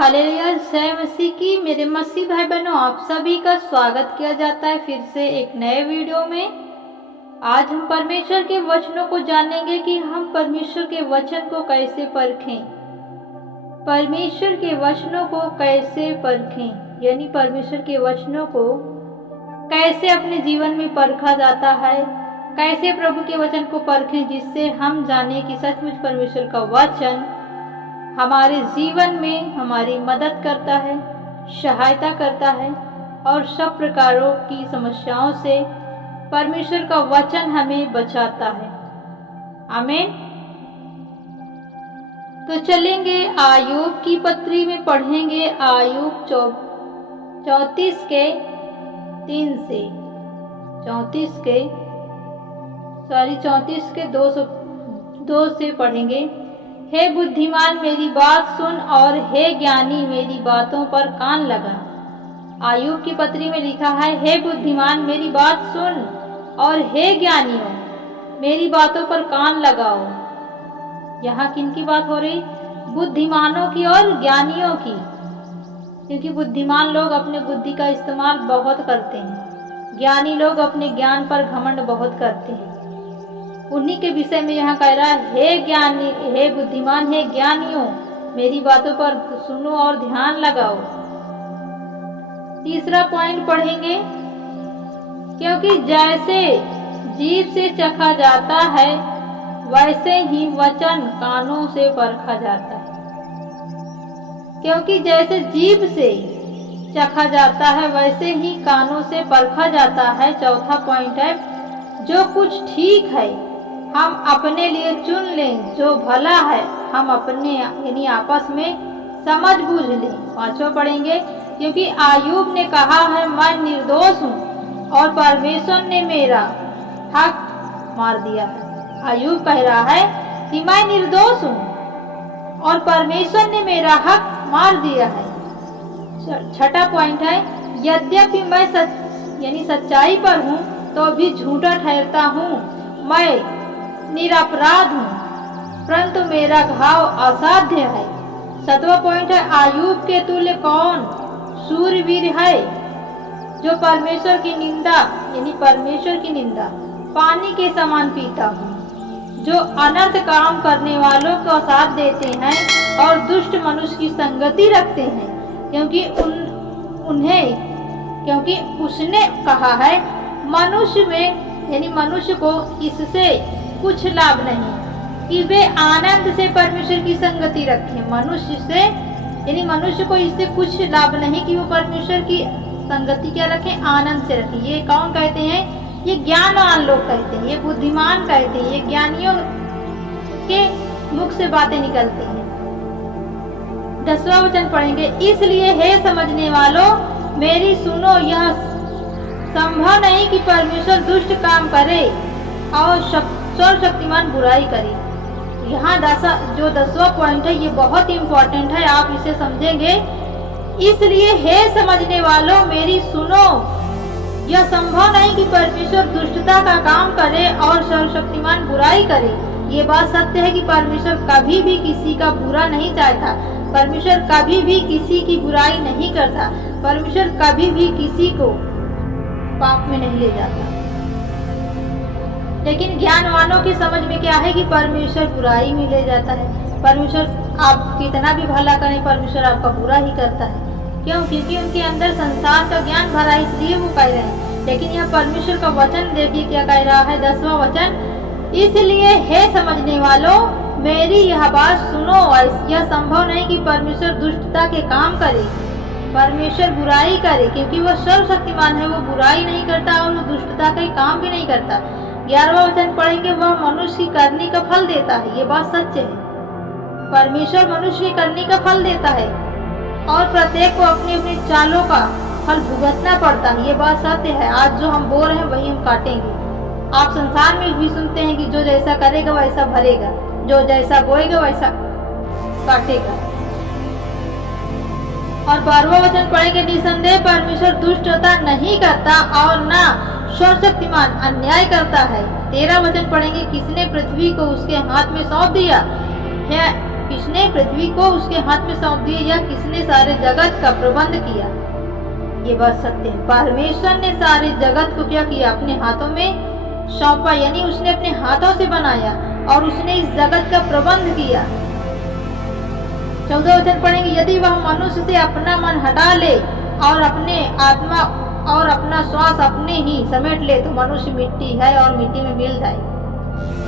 Hallelujah, जय मसीह की। मेरे मसीह भाई बहनों, आप सभी का स्वागत किया जाता है फिर से एक नए वीडियो में। आज हम परमेश्वर के वचनों को जानेंगे कि हम परमेश्वर के वचन को कैसे परखें। परमेश्वर के वचनों को कैसे परखें, यानी परमेश्वर के वचनों को कैसे अपने जीवन में परखा जाता है, कैसे प्रभु के वचन को परखें, जिससे हम जाने कि सचमुच परमेश्वर का वचन हमारे जीवन में हमारी मदद करता है, सहायता करता है और सब प्रकारों की समस्याओं से परमेश्वर का वचन हमें बचाता है। आमीन। तो चलेंगे आयुब की पत्री में, पढ़ेंगे आयुब 34 के 3 से 34 के 2 से पढ़ेंगे। हे बुद्धिमान मेरी बात सुन और हे ज्ञानी मेरी बातों पर कान लगा। आयुब की पत्री में लिखा है, हे बुद्धिमान मेरी बात सुन और हे ज्ञानियों मेरी बातों पर कान लगाओ। यहाँ किनकी बात हो रही? बुद्धिमानों की और ज्ञानियों की, क्योंकि बुद्धिमान लोग अपने बुद्धि का इस्तेमाल बहुत करते हैं, ज्ञानी लोग अपने ज्ञान पर घमंड बहुत करते हैं। उन्हीं के विषय में यहाँ कह रहा है, हे ज्ञानी, हे बुद्धिमान, हे ज्ञानियों मेरी बातों पर सुनो और ध्यान लगाओ। तीसरा पॉइंट पढ़ेंगे, क्योंकि जैसे जीभ से चखा जाता है वैसे ही वचन कानों से परखा जाता है। क्योंकि जैसे जीभ से चखा जाता है वैसे ही कानों से परखा जाता है। चौथा पॉइंट है, जो कुछ ठीक है हम अपने लिए चुन लें, जो भला है हम अपने यानी आपस में समझ बूझ लें। पांचवा पढ़ेंगे, क्योंकि आयुब ने कहा है मैं निर्दोष हूँ और परमेश्वर ने मेरा हक मार दिया है। आयुब कह रहा है कि मैं निर्दोष हूँ और परमेश्वर ने मेरा हक मार दिया है। छठा पॉइंट है, यद्यपि मैं यानी सच्चाई पर हूँ तो भी झूठा ठहरता हूँ, मैं निरपराध हूँ परंतु मेरा घाव असाध्य है। सातवां पॉइंट है, आयुब के तुल्य कौन शूरवीर है जो परमेश्वर की निंदा यानी परमेश्वर की निंदा पानी के समान पीता हूँ, जो अनर्थ काम करने वालों को साथ देते हैं और दुष्ट मनुष्य की संगति रखते हैं, क्योंकि उसने कहा है मनुष्य में यानी मनुष्य को इससे कुछ लाभ नहीं कि वे आनंद से परमेश्वर की संगति रखें। मनुष्य से यानी मनुष्य को इससे कुछ लाभ नहीं कि वो परमेश्वर की संगति क्या रखें, आनंद से रखें। ये कौन कहते हैं? ये ज्ञानवान लोग कहते हैं, ये बुद्धिमान कहते हैं, ये ज्ञानियों के मुख से बातें निकलती हैं। 10वां वचन पढ़ेंगे, इसलिए हे समझने वालों मेरी सुनो, यह संभव नहीं कि परमेश्वर दुष्ट काम करे और सर्वशक्तिमान बुराई करे। यहाँ 10वां पॉइंट है, ये बहुत इंपॉर्टेंट है, आप इसे समझेंगे। इसलिए हे समझने वालों मेरी सुनो, यह संभव नहीं कि परमेश्वर दुष्टता का काम करे और सर्वशक्तिमान बुराई करे। ये बात सत्य है कि परमेश्वर कभी भी किसी का बुरा नहीं चाहता, परमेश्वर कभी भी किसी की बुराई नहीं करता, परमेश्वर कभी भी किसी को पाप में नहीं ले जाता। लेकिन ज्ञानवानों की समझ में क्या है कि परमेश्वर बुराई में ले जाता है। परमेश्वर आप कितना भी भला करें, परमेश्वर आपका बुरा ही करता है। क्यों? क्योंकि उनके अंदर संसार का ज्ञान भरा, इसलिए वो कह रहे हैं। लेकिन यह परमेश्वर का वचन देखिए क्या कह रहा है। 10वां वचन, इसलिए हे समझने वालों मेरी यह बात सुनो, यह संभव नहीं कि परमेश्वर दुष्टता के काम करे, परमेश्वर बुराई करे, क्योंकि वह सर्वशक्तिमान है, वो बुराई नहीं करता और वो दुष्टता का काम भी नहीं करता। 11वां वचन पढ़ेंगे, वह मनुष्य की करनी का फल देता है। ये बात सच है, परमेश्वर मनुष्य की करनी का फल देता है और प्रत्येक को अपनी अपनी चालों का फल भुगतना पड़ता है। ये बात सत्य है। आज जो हम बो रहे हैं वही हम काटेंगे। आप संसार में भी सुनते हैं कि जो जैसा करेगा वैसा भरेगा, जो जैसा बोएगा वैसा काटेगा। और 12वां वचन पढ़ेंगे, निसंदेह परमेश्वर दुष्टता नहीं करता और ना सर्वशक्तिमान अन्याय करता है। 13वां वचन पढ़ेंगे, किसने पृथ्वी को उसके हाथ में सौंप दिया? किसने पृथ्वी को उसके हाथ में सौंप दी या किसने सारे जगत का प्रबंध किया? ये बात सत्य है। परमेश्वर ने सारे जगत को क्या किया? अपने हाथों में सौंपा, यानी उसने अपने हाथों से बनाया और उसने इस जगत का प्रबंध किया। 14 वचन पढ़ेंगे, यदि वह मनुष्य से अपना मन हटा ले और अपने आत्मा और अपना श्वास अपने ही समेट ले तो मनुष्य मिट्टी है और मिट्टी में मिल जाएगा।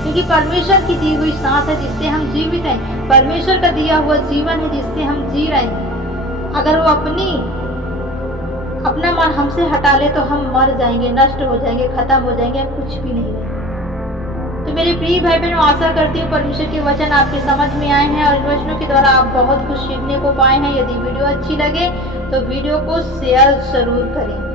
क्योंकि परमेश्वर की दी हुई सांस है जिससे हम जीवित हैं, परमेश्वर का दिया हुआ जीवन है जिससे हम जी रहे हैं। अगर वो अपना मन हमसे हटा ले तो हम मर जाएंगे, नष्ट हो जाएंगे, खत्म हो जाएंगे, हम कुछ भी नहीं रहेंगे। तो मेरे प्रिय भाई बहनों, आशा करती हूँ परमेश्वर के वचन आपके समझ में आए हैं और इन वचनों के द्वारा आप बहुत कुछ सीखने को पाए हैं। यदि वीडियो अच्छी लगे तो वीडियो को शेयर जरूर करें।